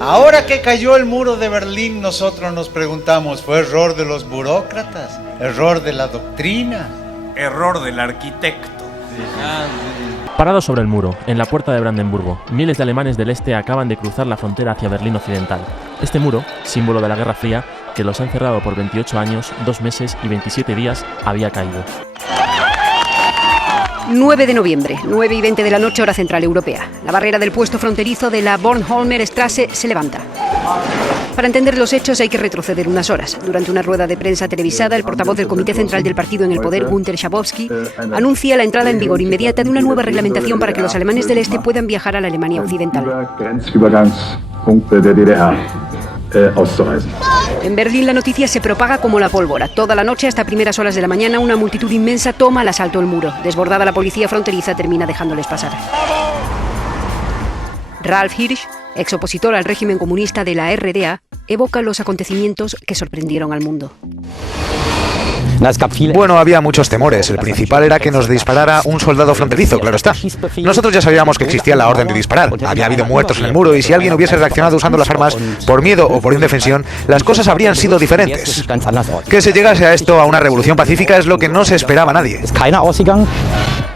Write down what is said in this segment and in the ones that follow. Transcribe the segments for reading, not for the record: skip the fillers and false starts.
Ahora que cayó el muro de Berlín, nosotros nos preguntamos, ¿fue error de los burócratas? ¿Error de la doctrina? ¿Error del arquitecto? Parados sobre el muro, en la puerta de Brandenburgo, miles de alemanes del este acaban de cruzar la frontera hacia Berlín Occidental. Este muro, símbolo de la Guerra Fría, que los ha encerrado por 28 años, 2 meses y 27 días, había caído. 9 de noviembre, 9:20 de la noche, hora central europea. La barrera del puesto fronterizo de la Bornholmer Straße se levanta. Para entender los hechos hay que retroceder unas horas. Durante una rueda de prensa televisada, el portavoz del Comité Central del Partido en el Poder, Günter Schabowski, anuncia la entrada en vigor inmediata de una nueva reglamentación para que los alemanes del este puedan viajar a la Alemania Occidental. En Berlín la noticia se propaga como la pólvora. Toda la noche hasta primeras horas de la mañana una multitud inmensa toma al asalto el muro. Desbordada la policía fronteriza termina dejándoles pasar. Ralf Hirsch, ex opositor al régimen comunista de la RDA, evoca los acontecimientos que sorprendieron al mundo. Bueno, había muchos temores. El principal era que nos disparara un soldado fronterizo, claro está. Nosotros ya sabíamos que existía la orden de disparar. Había habido muertos en el muro y si alguien hubiese reaccionado usando las armas por miedo o por indefensión, las cosas habrían sido diferentes. Que se llegase a esto, a una revolución pacífica, es lo que no se esperaba nadie.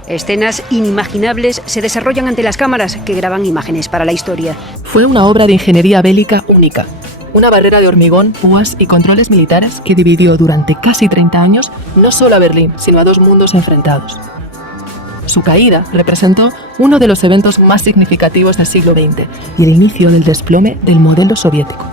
Escenas inimaginables se desarrollan ante las cámaras que graban imágenes para la historia. Fue una obra de ingeniería bélica única. Una barrera de hormigón, púas y controles militares que dividió durante casi 30 años no solo a Berlín, sino a dos mundos enfrentados. Su caída representó uno de los eventos más significativos del siglo XX y el inicio del desplome del modelo soviético.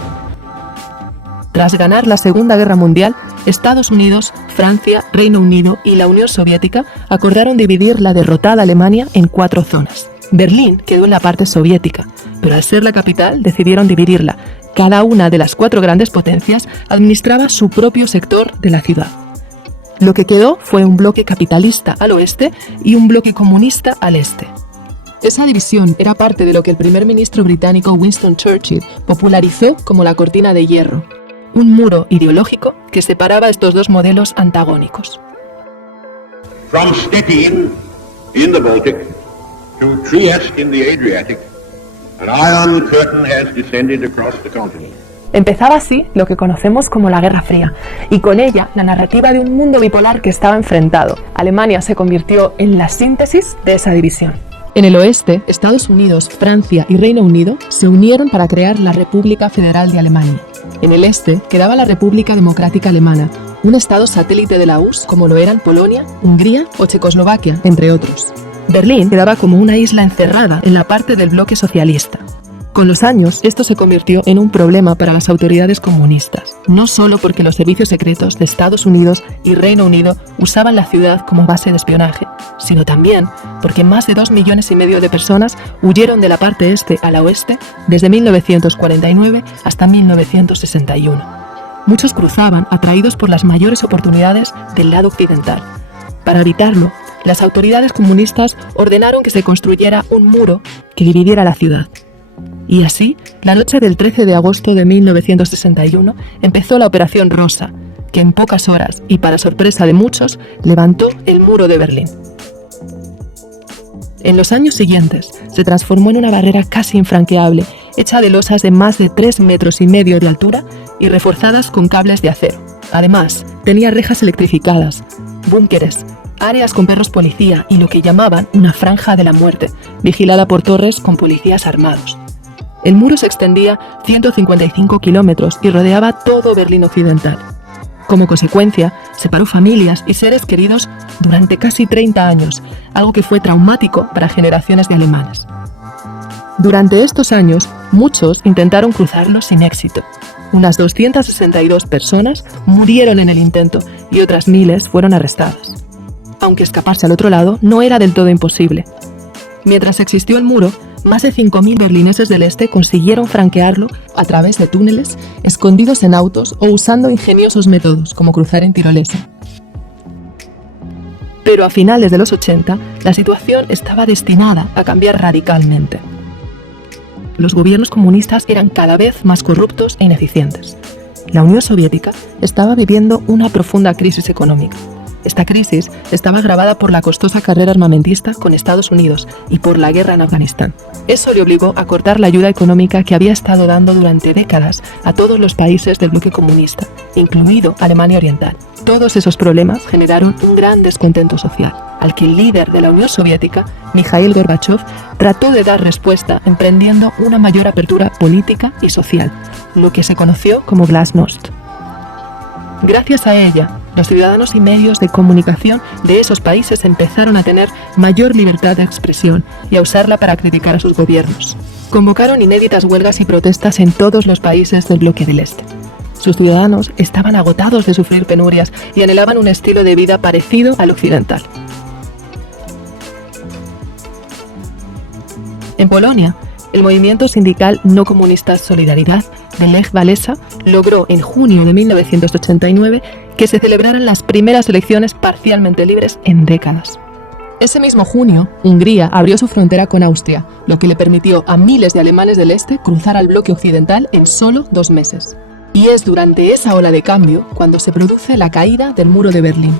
Tras ganar la Segunda Guerra Mundial, Estados Unidos, Francia, Reino Unido y la Unión Soviética acordaron dividir la derrotada Alemania en 4 zonas. Berlín quedó en la parte soviética, pero al ser la capital decidieron dividirla. Cada una de las 4 grandes potencias administraba su propio sector de la ciudad. Lo que quedó fue un bloque capitalista al oeste y un bloque comunista al este. Esa división era parte de lo que el primer ministro británico Winston Churchill popularizó como la cortina de hierro, un muro ideológico que separaba estos dos modelos antagónicos. From Stettin in the Baltic to Trieste in the Adriatic, an iron curtain has descended across the continent. Empezaba así lo que conocemos como la Guerra Fría, y con ella la narrativa de un mundo bipolar que estaba enfrentado. Alemania se convirtió en la síntesis de esa división. En el oeste, Estados Unidos, Francia y Reino Unido se unieron para crear la República Federal de Alemania. En el este quedaba la República Democrática Alemana, un estado satélite de la URSS como lo eran Polonia, Hungría o Checoslovaquia, entre otros. Berlín quedaba como una isla encerrada en la parte del bloque socialista. Con los años, esto se convirtió en un problema para las autoridades comunistas, no solo porque los servicios secretos de Estados Unidos y Reino Unido usaban la ciudad como base de espionaje, sino también porque más de 2,5 millones de personas huyeron de la parte este a la oeste desde 1949 hasta 1961. Muchos cruzaban atraídos por las mayores oportunidades del lado occidental. Para evitarlo, las autoridades comunistas ordenaron que se construyera un muro que dividiera la ciudad. Y así, la noche del 13 de agosto de 1961 empezó la Operación Rosa, que en pocas horas, y para sorpresa de muchos, levantó el muro de Berlín. En los años siguientes, se transformó en una barrera casi infranqueable, hecha de losas de más de 3,5 metros de altura y reforzadas con cables de acero. Además, tenía rejas electrificadas, búnkeres, áreas con perros policía y lo que llamaban una franja de la muerte, vigilada por torres con policías armados. El muro se extendía 155 kilómetros y rodeaba todo Berlín Occidental. Como consecuencia, separó familias y seres queridos durante casi 30 años, algo que fue traumático para generaciones de alemanes. Durante estos años, muchos intentaron cruzarlo sin éxito. Unas 262 personas murieron en el intento y otras miles fueron arrestadas. Aunque escaparse al otro lado no era del todo imposible. Mientras existió el muro, más de 5.000 berlineses del este consiguieron franquearlo a través de túneles, escondidos en autos o usando ingeniosos métodos, como cruzar en tirolesa. Pero a finales de los 80, la situación estaba destinada a cambiar radicalmente. Los gobiernos comunistas eran cada vez más corruptos e ineficientes. La Unión Soviética estaba viviendo una profunda crisis económica. Esta crisis estaba agravada por la costosa carrera armamentista con Estados Unidos y por la guerra en Afganistán. Eso le obligó a cortar la ayuda económica que había estado dando durante décadas a todos los países del bloque comunista, incluido Alemania Oriental. Todos esos problemas generaron un gran descontento social, al que el líder de la Unión Soviética, Mikhail Gorbachev, trató de dar respuesta emprendiendo una mayor apertura política y social, lo que se conoció como Glasnost. Gracias a ella, los ciudadanos y medios de comunicación de esos países empezaron a tener mayor libertad de expresión y a usarla para criticar a sus gobiernos. Convocaron inéditas huelgas y protestas en todos los países del bloque del Este. Sus ciudadanos estaban agotados de sufrir penurias y anhelaban un estilo de vida parecido al occidental. En Polonia, el movimiento sindical no comunista Solidaridad de Lech Walesa logró en junio de 1989 que se celebraran las primeras elecciones parcialmente libres en décadas. Ese mismo junio, Hungría abrió su frontera con Austria, lo que le permitió a miles de alemanes del este cruzar al bloque occidental en solo 2 meses. Y es durante esa ola de cambio cuando se produce la caída del muro de Berlín.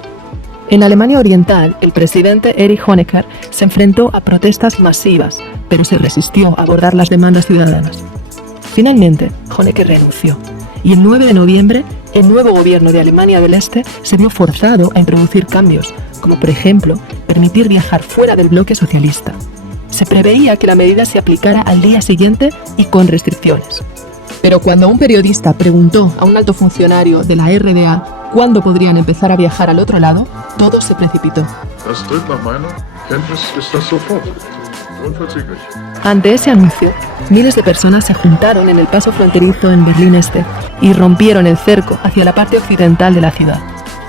En Alemania Oriental, el presidente Erich Honecker se enfrentó a protestas masivas, pero se resistió a abordar las demandas ciudadanas. Finalmente, Honecker renunció, y el 9 de noviembre, el nuevo gobierno de Alemania del Este se vio forzado a introducir cambios, como por ejemplo, permitir viajar fuera del bloque socialista. Se preveía que la medida se aplicara al día siguiente y con restricciones. Pero cuando un periodista preguntó a un alto funcionario de la RDA cuándo podrían empezar a viajar al otro lado, todo se precipitó. Ante ese anuncio, miles de personas se juntaron en el paso fronterizo en Berlín Este y rompieron el cerco hacia la parte occidental de la ciudad.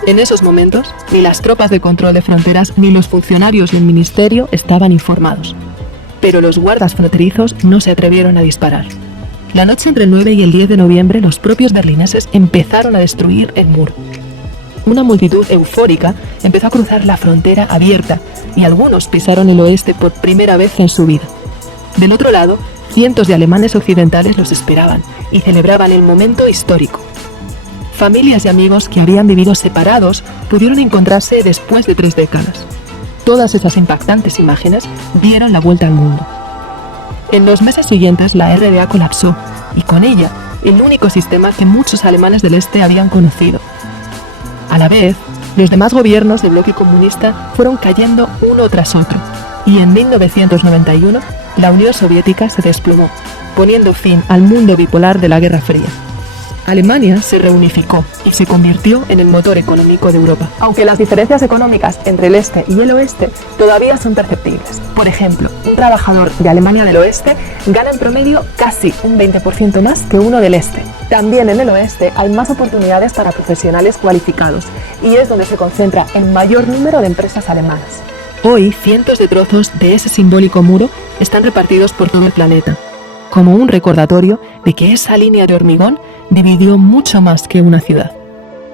En esos momentos, ni las tropas de control de fronteras ni los funcionarios del ministerio estaban informados. Pero los guardas fronterizos no se atrevieron a disparar. La noche entre el 9 y el 10 de noviembre, los propios berlineses empezaron a destruir el muro. Una multitud eufórica empezó a cruzar la frontera abierta y algunos pisaron el oeste por primera vez en su vida. Del otro lado, cientos de alemanes occidentales los esperaban y celebraban el momento histórico. Familias y amigos que habían vivido separados pudieron encontrarse después de 3 décadas. Todas esas impactantes imágenes dieron la vuelta al mundo. En los meses siguientes, la RDA colapsó y con ella el único sistema que muchos alemanes del este habían conocido. A la vez, los demás gobiernos del bloque comunista fueron cayendo uno tras otro y en 1991 la Unión Soviética se desplomó, poniendo fin al mundo bipolar de la Guerra Fría. Alemania se reunificó y se convirtió en el motor económico de Europa. Aunque las diferencias económicas entre el este y el oeste todavía son perceptibles. Por ejemplo, un trabajador de Alemania del oeste gana en promedio casi un 20% más que uno del este. También en el oeste hay más oportunidades para profesionales cualificados y es donde se concentra el mayor número de empresas alemanas. Hoy, cientos de trozos de ese simbólico muro están repartidos por todo el planeta, como un recordatorio de que esa línea de hormigón dividió mucho más que una ciudad.